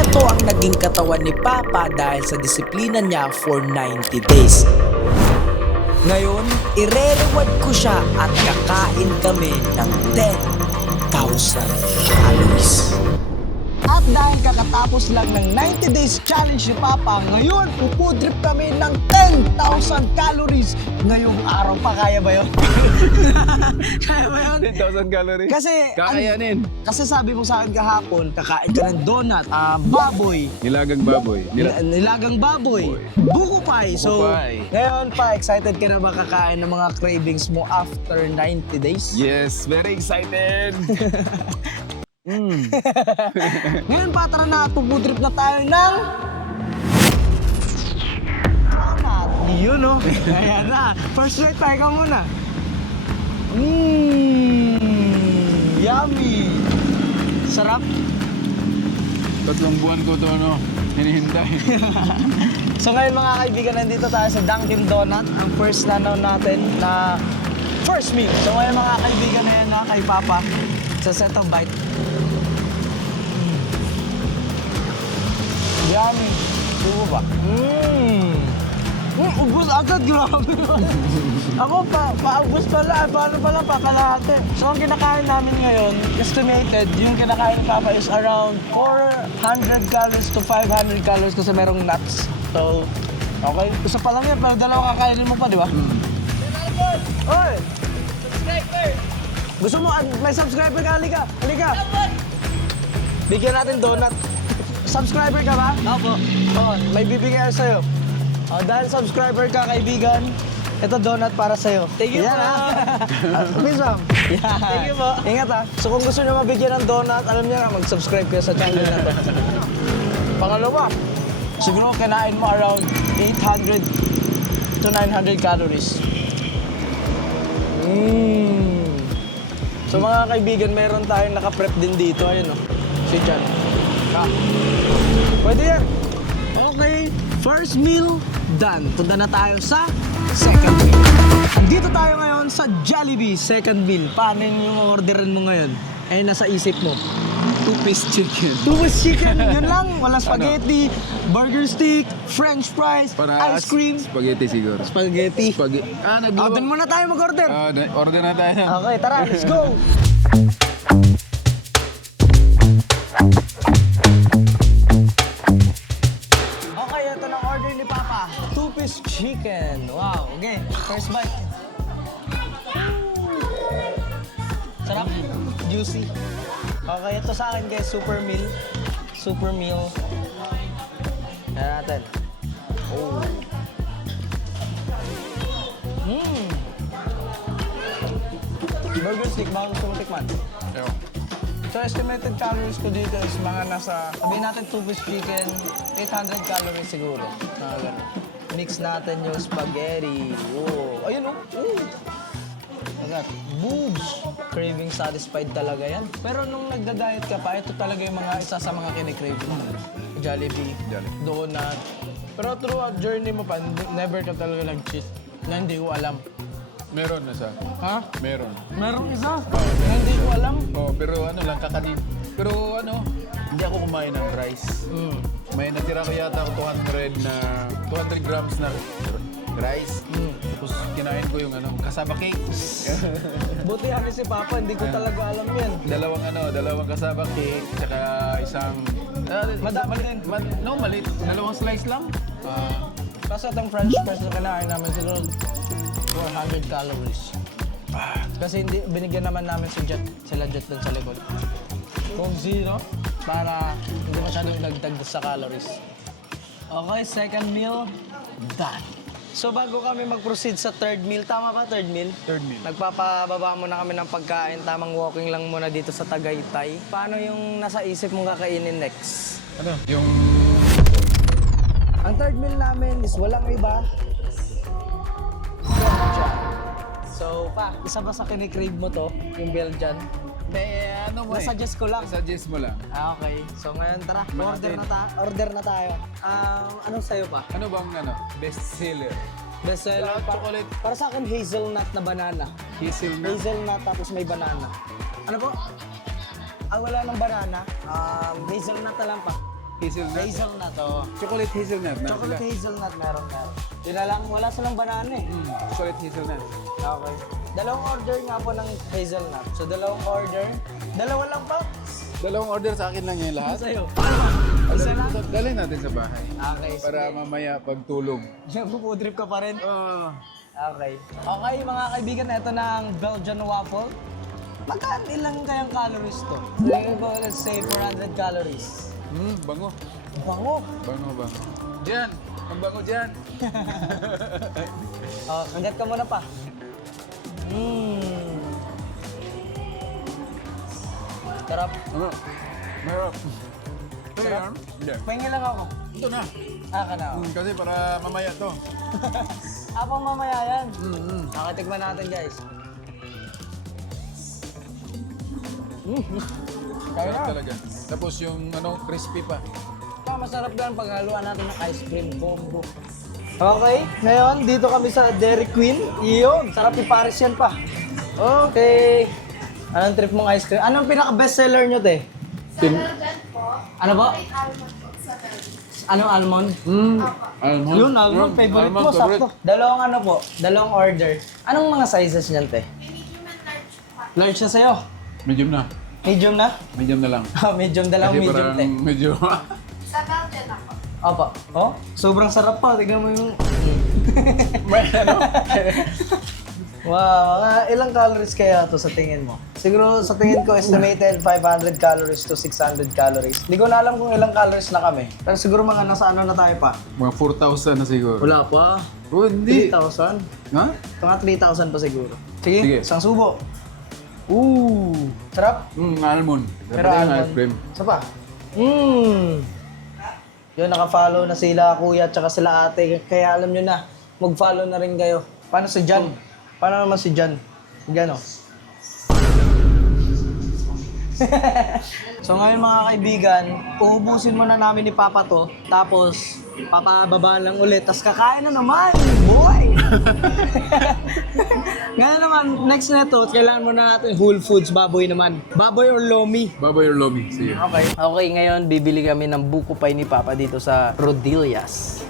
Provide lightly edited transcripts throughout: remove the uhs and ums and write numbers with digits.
Eto ang naging katawan ni Papa dahil sa disiplina niya for 90 days. Ngayon, ire-reward ko siya at kakain kami ng 10,000 calories. At dahil kakatapos lang ng 90 days challenge ni Papa, ngayon pupudrip kami ng 10,000 calories. Ngayong araw pa, kaya ba yun? Kaya ba yun? 10,000 calories? Kasi, kakayanin. Kasi sabi mo sa akin kahapon, kakain ka ng donut, baboy, Nilagang baboy. nilagang baboy, buko pie. So, Buko pie. ngayon pa, excited ka na ba kakain ng mga cravings mo after 90 days? Yes, very excited. Ngayon pa, tara na, pupudrip na tayo ng... donut. Yun, no? Ayan na. First try, tayo ka muna. Yummy! Sarap. 3 buwan ko to, hinihintay. So ngayon mga kaibigan, nandito tayo sa Dunkin' Donut. Ang first na natin na first meal. So ngayon mga kaibigan na yan na kay Papa sa set of bite. Yummy. Subo ba? Ubus agad, grabe. Ako paubos pala, paano pala pakalahati. So ang kinakain namin ngayon, estimated, yung kinakain ni Papa is around 400 calories to 500 calories kasi merong nuts. So, okay. Isa pa lang yan, pero dalawa kakainin mo pa, di ba? Oy! Subscriber! Gusto mo, may subscriber ka, halika! Halika! Bigyan natin donut. Subscriber ka ba? Opo. Oo, may bibigyan ako sa'yo. Dahil subscriber ka, kaibigan, ito donut para sa'yo. Thank you po. Miss Ma'am. Thank you po. Ingat ha. So kung gusto nyo mabigyan ng donut, alam niyo nga, mag-subscribe kayo sa channel na to. Pangalawa, siguro kinain mo around 800 to 900 calories. So mga kaibigan, meron tayong naka-prep din dito. Ayun o, si John. Pwede yan. Okay, first meal done. Punta na tayo sa second meal. Andito tayo ngayon sa Jollibee, second meal. Paano yung orderin mo ngayon? Eh, nasa isip mo. 2-piece chicken. 2-piece chicken, yun lang. Wala spaghetti, burger stick, french fries, ice cream. Spaghetti siguro. Spaghetti. Doon muna tayo mag-order. Order na tayo. Okay, tara, let's go. Okay, ito na order ni Papa. 2-piece chicken. Wow, okay. First bite. Sarap. Juicy. Okay, ito sa akin guys, super meal. Super meal. Yan natin. Oh. Burger stick, baka gusto mo tikman. So estimated calories ko dito is mga nasa, sabihin natin 2-piece chicken, 800 calories siguro. Mix natin yung spaghetti. Oh, ayun oh. Agad. Boobs! Craving satisfied talaga yan. Pero nung nagda-diet ka pa, ito talaga yung mga isa sa mga kinikrave mo. Jollibee, donut. Pero throughout journey mo pa, never ka talaga nag-cheat na hindi ko alam. Meron na sa. Ha? Meron. Merong isa na hindi ko alam. Oh, pero lang kakanin. Pero hindi ako kumain ng rice. May natira ko yata ako 200 grams na rice. Tapos kinain ko yung kasaba cake. Buti hani si Papa, hindi ko talaga alam yan. Dalawang kasaba cake, tsaka isang Madami din. Malit. 2 slice lang. Kasi itong french fries na kinain namin siguro 400 calories. Kasi binigyan naman namin sila Jet dun sa likod. Coke Zero para hindi masyadong dagdag sa calories. Okay, second meal, done. So bago kami mag-proceed sa third meal, tama ba third meal? Third meal. Nagpapababa muna kami ng pagkain, tamang walking lang muna dito sa Tagaytay. Paano yung nasa isip mong kakainin next? Yung... Ang third meal namin is walang iba. Belgian. So isa ba sa kinikrave mo to, yung Belgian? Nasuggest ko lang. Suggest mo lang. Okay. So ngayon tara, order na tayo. Anong sayo pa? Ano bang best seller? Best seller chocolate. Para sa akin hazelnut na banana. Hazelnut? Hazelnut tapos may banana. Ano po? Wala ng banana. Hazelnut na lang pa. Hazelnut. Hazelnut, oh. Chocolate hazelnut. na Chocolate sila. hazelnut meron. Yun na lang, wala silang banana eh. Chocolate hazelnut. Okay. Dalawang order nga po ng hazelnut. So, dalawang order. Dalawa lang pa. Dalawang order sa akin lang yung lahat. Sa'yo. Isa lang. Dalhin natin sa bahay. Okay. Para mamaya pagtulog. Nagpo-trip ka pa rin. Ah, Okay. Okay, mga kaibigan, ito na ang Belgian waffle. Magkaan ilang kayang calories to? Let's say 400 calories. bango. Bango. Bango. Diyan. Ang bango dyan. Kagat ka muna pa. Sarap. Ano? Meron. Ito yan? Hindi. Pahingi lang ako. Ito na. Ka na ako. Kasi para mamaya to. Apang mamaya yan. Nakatikman natin, guys. Kaya Sarap na. talaga. Tapos yung crispy pa. Masarap yan pag haluan natin ng ice cream combo. Okay, ngayon dito kami sa Dairy Queen. Iyon, sarap i-Paris yan pa. Okay. Anong trip mong ice cream? Anong pinaka-bestseller nyo, te? Ano ba? Anong almond? Almond. Yun, almond. Favorite mo, sakto. Dalawang ano po, dalawang order. Anong mga sizes niyan, te? Medium and large pa. Large na sa'yo. Medium na. Medium na? Medium na lang. Medium, dalawang Kasi medium, parang te. medyo... Sa Belgian ako. Opo. Oh, sobrang sarap pa. Tignan mo yung... Wow, ilang calories kaya to sa tingin mo? Siguro sa tingin ko estimated 500 calories to 600 calories. Hindi ko na alam kung ilang calories na kami. Pero siguro mga nasa ano na tayo pa? Mga 4,000 na siguro. Wala pa. Oh, hindi. 3,000? Ha? Mga 3,000 pa siguro. Sige, Sige. isang subo. Ooh, sarap. Almond. Pero Dapat yung almond. ice cream. Isa pa. Yun, naka-follow na sila kuya at saka sila ate. Kaya alam nyo na, mag-follow na rin kayo. Paano si Jan? Paano naman si Jan? Gano? So ngayon mga kaibigan, uubusin muna namin ni Papa to. Tapos, papababa lang ulit. Tapos kakain na naman, boy! Ngayon naman, next na ito, kailangan muna natin Whole Foods, baboy naman. Baboy or lomi? Baboy or lomi. Sige. Okay. Okay, ngayon bibili kami ng buko pie ni Papa dito sa Rodillas.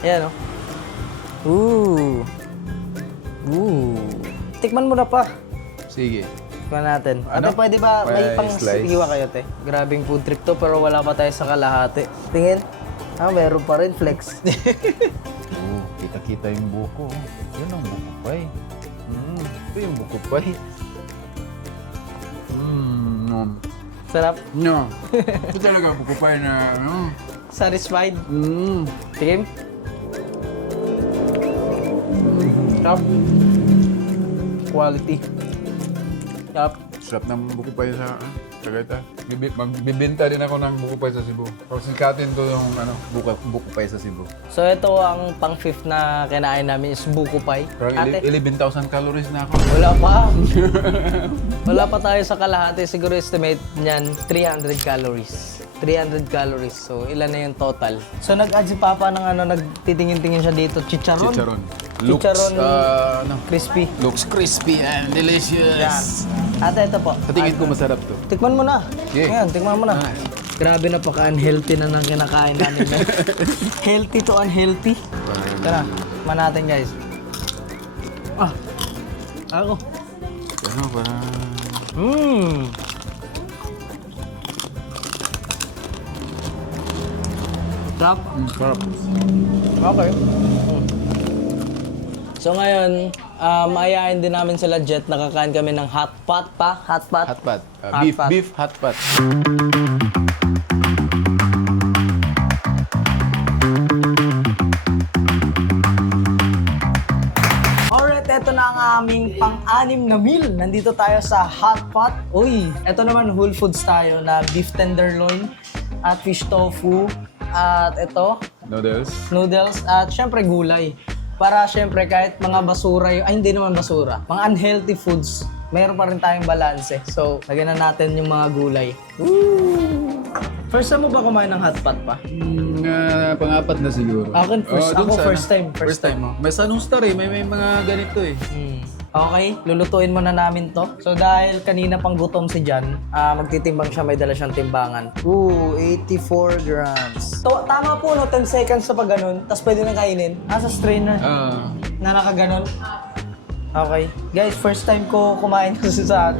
Ayan, oh. Ooh. Tikman mo na pa. Sige. Tikman natin. Ano? Ate, pwede ba may May pang slice? hiwa kayo, te? Grabing food trip to, pero wala pa tayo sa kalahati. Tingin. Meron pa rin flex. Kita-kita yung buko. Yan ang buko pie. Ito yung buko pie. Sarap. No. Ito talaga buko pie na Satisfied. Tingin. Sarap. Quality. Sarap. Sarap ng buko pie sa Tagaytay. Magbibenta din ako ng buko pie sa Cebu. Pagsikatin ko yung buko pie sa Cebu. So ito ang pang-fifth na kinain namin is buko pie. Parang Ate, 11,000 calories na ako. wala pa. Wala pa tayo sa kalahati. Siguro estimate niyan 300 calories. 300 calories. So ilan na yung total? So nag-add si Papa ng nagtitingin-tingin siya dito. Chicharon. Chicharon. Chicharon Looks, crispy. looks crispy and delicious. Ate, ito po. Sa tingin ko masarap to. Tikman mo na. Okay. Ayan, tikman mo na. Grabe na paka-unhealthy na nang kinakain namin. Healthy to unhealthy. Tara, tikman natin guys. Ako. Ano ba? Sarap. Sarap. Okay. So ngayon, maayain din namin sila Jet. Nakakain kami ng hot pot pa. Hot pot. Hot pot. Hot Beef, pot. beef hot pot. Alright, eto na ang aming pang-anim na meal. Nandito tayo sa hot pot. Uy, eto naman Whole Foods tayo na beef tenderloin at fish tofu. At ito, Noodles. noodles at syempre gulay. Para syempre kahit mga basura, hindi naman basura, mga unhealthy foods, meron pa rin tayong balanse. So, lagyan na natin yung mga gulay. Woo! First time mo ba kumain ng hot pot pa? Pang-apat na siguro. Akin, Dun ako sa first time. First time mo. May sa Nustar eh. May mga ganito eh. Okay, lulutuin muna namin to. So dahil kanina pang gutom si Jan, magtitimbang siya, may dala siyang timbangan. 84 grams. So, tama po no, 10 seconds sa pag ganun, tapos pwede na kainin. Sa strainer na nakaganon. Okay. Guys, first time ko kumain kasi sa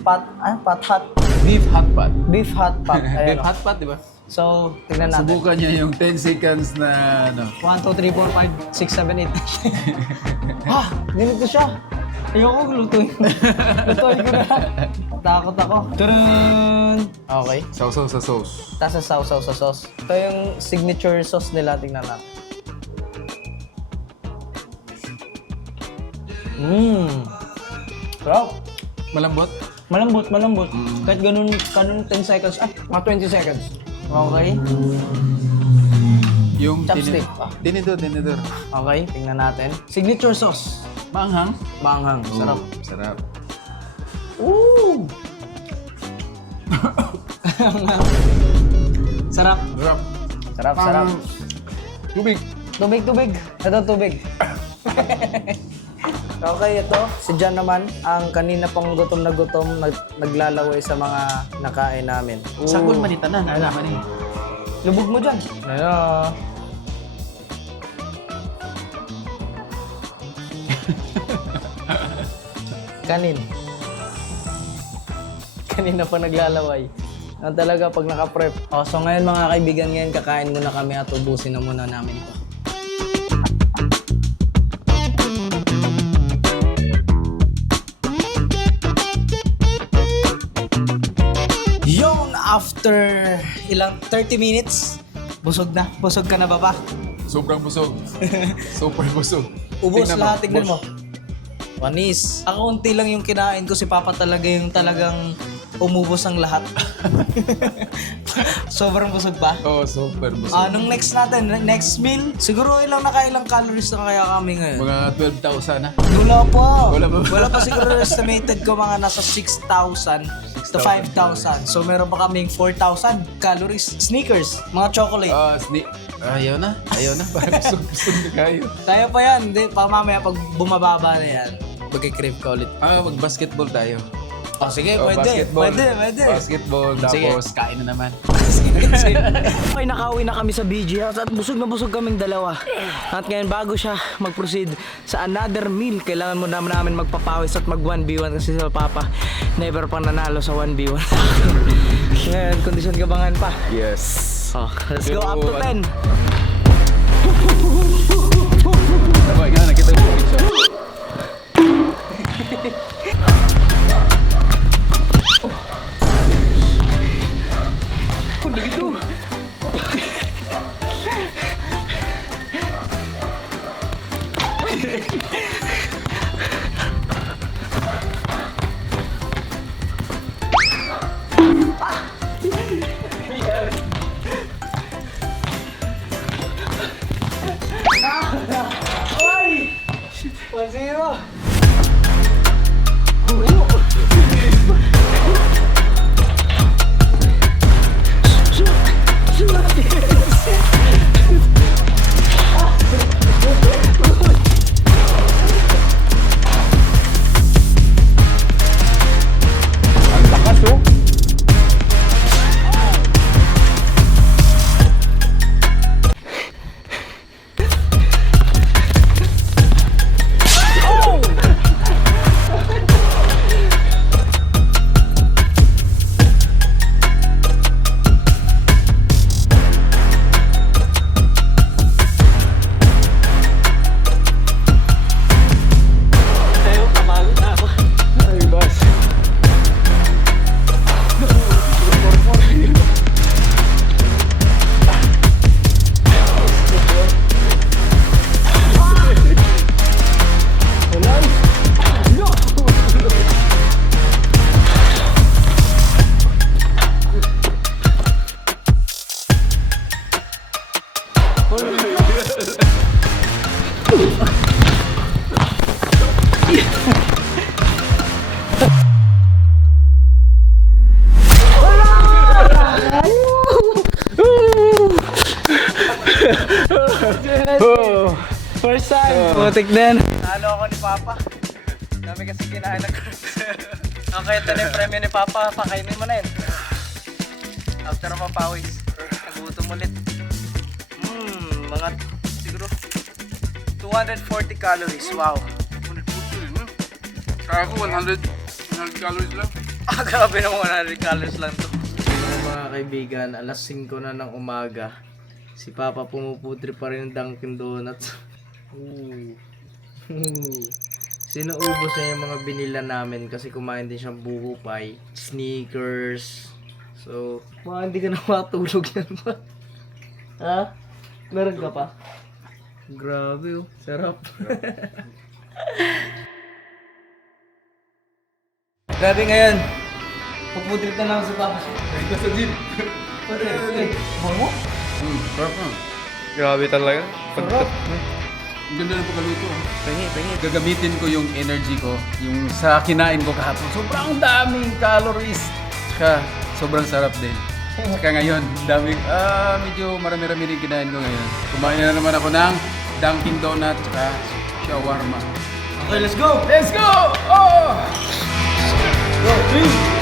pot hot. Beef hot pot. Beef hot pot. Ayan, Beef hot pot, di ba? So, tignan natin. Subukan niya yung 10 seconds na ano. 1, 2, 3, 4, 5, 6, 7, 8. Ganito siya. Ayoko, lutuin. Lutuin ko na. Takot ako. Turun! Okay. Sausaw sa sauce. Tapos sausaw sa sauce. Ito yung signature sauce nila. Tingnan natin. Sarap. Malambot? Malambot. Kahit ganun 10 seconds. Mga 20 seconds. Okay. Yung Chopstick. Tinidor. Okay, tingnan natin. Signature sauce. Maanghang? Maanghang. Sarap. Sarap. Ooh! Sarap. Sarap. Sarap. Tubig. Tubig. Ito, tubig. Okay, ito. Si Jan naman, ang kanina pang gutom na gutom, naglalaway sa mga nakain namin. Sagol manitanan. Ano man eh. Lubog mo dyan. Ayan. Kanina pa naglalaway. Ang talaga pag naka-prep. So ngayon mga kaibigan, ngayon kakain muna kami at ubusin na muna namin to. Yun, after ilang 30 minutes, busog na. Busog ka na ba pa? Sobrang busog. Super busog. Ubos Tingnan lahat, tignan mo. boss. Panis. Ako unti lang yung kinain ko. Si Papa talaga yung talagang umubos ang lahat. Sobrang busog pa. Oh, super busog. Nung next natin, next meal, siguro nakailang calories na kaya kami ngayon? Mga 12,000 na. Wala pa. Wala pa. Wala pa siguro estimated ko mga nasa 6,000 to 5,000. So meron pa kaming 4,000 calories. Sneakers, mga chocolate. Ayaw na. Parang busog na kayo. Kaya pa yan. Hindi, mamaya pag bumababa na yan, mag-crave ka ulit. Mag-basketball tayo. Sige, Basketball. Pwede. Basketball, Sige. tapos kain na naman. Okay, nakauwi na kami sa BG House at busog na busog kaming dalawa. At ngayon bago siya mag-proceed sa another meal, kailangan mo namin magpapawis at mag 1v1 kasi sa Papa never pang nanalo sa 1v1. Ngayon, kondisyon kabangan pa. Yes. Let's go up to 10. Sabay nga, nakita mo yung picture. First time. Putik din. Nalo ako ni Papa. Dami kasi kinain ng carbs. Okay, ito na yung premyo ni Papa. Pakainin mo na yun. After ng papawis. Nagutom ulit. Mga siguro 240 calories. Wow. Kaya ko 100 calories lang. Grabe naman 100 calories lang to. Mga kaibigan, alas 5 na ng umaga. Si Papa pumuputri pa rin ng Dunkin Donuts. Sinuubos na yung mga binila namin kasi kumain din siyang buko pie, sneakers. So, hindi ka na matulog yan ba? Ha? Meron ka pa? Grabe oh, sarap. Grabe ngayon. Pagputrit na lang sa Papa siya. Ito sa jeep. Bango? Sarap na. Grabe talaga. Sarap. Ang ganda ng pagkaluto. Pengi. Gagamitin ko yung energy ko, yung sa kinain ko kahapon. Sobrang daming calories. Tsaka sobrang sarap din. Kaya ngayon, medyo marami-rami rin kinain ko ngayon. Kumain na naman ako ng Dunkin Donut tsaka shawarma. Okay, let's go! Let's go! Oh! Go! 3,